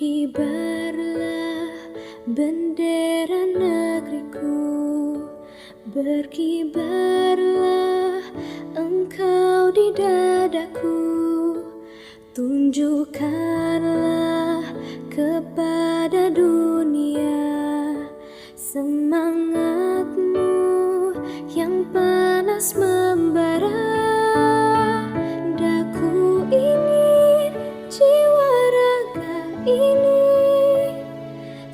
Kibarlah bendera negeriku, berkibarlah engkau di dadaku. Tunjukkanlah kepada dunia semangatmu yang panas membara. Daku ingin jiwa raga ini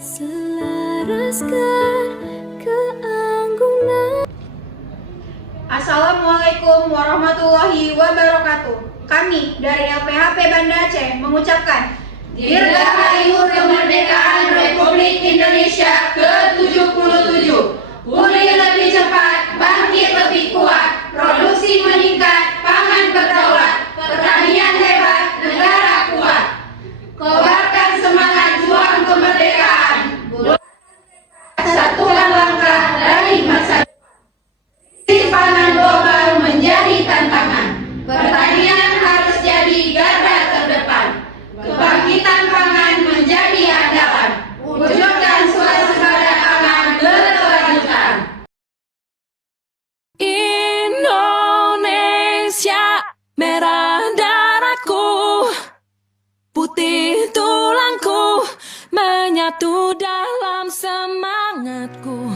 selaraskan keanggunan. Assalamualaikum warahmatullahi wabarakatuh. Kami dari LPHP Banda Aceh mengucapkan Dirgahayu Kemerdekaan Republik Indonesia ke-77. Pulih lebih cepat, bangkit lebih kuat, produksi meningkat, pangan berdaulat, pertanian hebat, negara kuat. Kobarkan semangat juang kemerdekaan. Satukan langkah dari masa pangan global menjadi tantangan. Pertanian harus jadi garda terdepan. Kebangkitan pangan menjadi andalan. Wujudkan swasembada pangan berkelanjutan. Indonesia, merah darahku, putih tulangku, menyatu dalam semangatku.